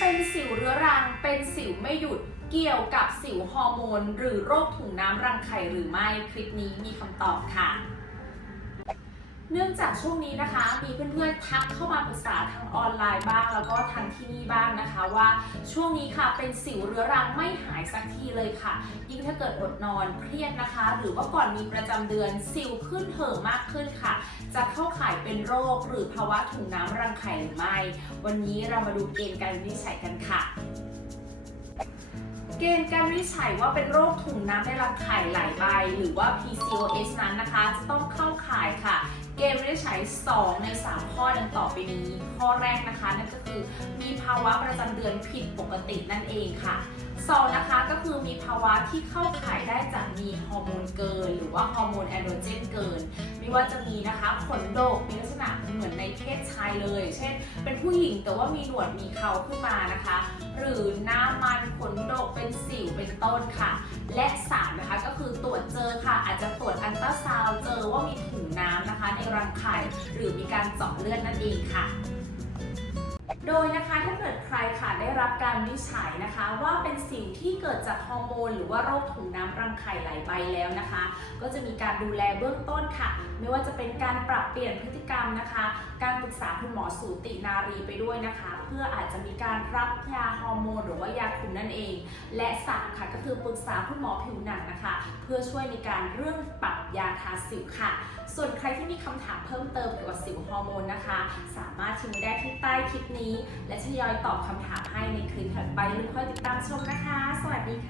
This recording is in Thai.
เป็นสิวเรื้อรัง เป็นสิวไม่หยุด เกี่ยวกับสิวฮอร์โมน หรือโรคถุงน้ำรังไข่หรือไม่ คลิปนี้มีคำตอบค่ะ เนื่องจากช่วงนี้นะคะ มีเพื่อนๆทักเข้ามาปรึกษาทางออนไลน์บ้าง แล้วก็ทางที่นี่บ้างนะคะว่าช่วงนี้ค่ะเป็นสิวเรื้อรังไม่หายสักทีเลยค่ะ ยิ่งถ้าเกิดอดนอนเครียดนะคะ หรือว่าก่อนมีประจำเดือนสิวขึ้นเห่อะมากขึ้นค่ะ จะเข้าข่ายเป็นโรคหรือภาวะถุงน้ำรังไข่หรือไม่ วันนี้เรามาดูเกณฑ์การวินิจฉัยกันค่ะเกณฑ์การวินิจฉัยว่าเป็นโรคถุงน้ำในรังไข่หลายใบ หรือว่า PCOS นั้นนะคะ จะต้อง 2 ใน 3 ข้อดังต่อไปนี้ ข้อแรกนะคะนั่นก็คือ มีภาวะประจำเดือนผิดปกตินั่นเองค่ะสองนะคะก็คือมีภาวะที่เข้าข่ายได้จากมีฮอร์โมนเกิน หรือว่าฮอร์โมนแอนโดรเจนเกิน ไม่ว่าจะมีนะคะขนโดกมีลักษณะเหมือนในเพศชายเลย เช่น เป็นผู้หญิงแต่ว่ามีหนวดมีเขาขึ้นมานะคะ หรือหน้ามันขนโดกเป็นสิวเป็นต้นค่ะ และสามนะคะก็คือตรวจเจอค่ะ อาจจะตรวจอันตราซาวด์เจอว่ามีถุง ในรังไข่ หรือมีการเจาะเลือดนั่นเองค่ะ โดยนะคะถ้าเกิดใครค่ะได้รับการวิจัยนะคะ ว่าเป็นสิวที่เกิดจากฮอร์โมนหรือว่าโรคถุงน้ำรังไข่ไหลายใบแล้วนะคะ ก็จะมีการดูแลเบื้องต้นค่ะ ไม่ว่าจะเป็นการปรับเปลี่ยนพฤติกรรมนะคะ การปรึกษาคุณหมอสูตินารีไปด้วยนะคะ เพื่ออาจจะมีการรับยาฮอร์โมนหรือว่ายาคุมนั่นเอง และสามค่ะก็คือปรึกษาคุณหมอผิวหนังนะคะ เพื่อช่วยในการเรื่องปรับยาทาสิวค่ะ ส่วนใครที่มีคำถามเพิ่มเติมเกี่ยวกับสิวฮอร์โมนนะคะ สามารถทิ้งไว้ได้ที่ใต้คลิปนี้และทยอยตอบคำถามให้ในคลิปถัดไปอย่าลืมคอยติดตามชมนะคะ สวัสดีค่ะ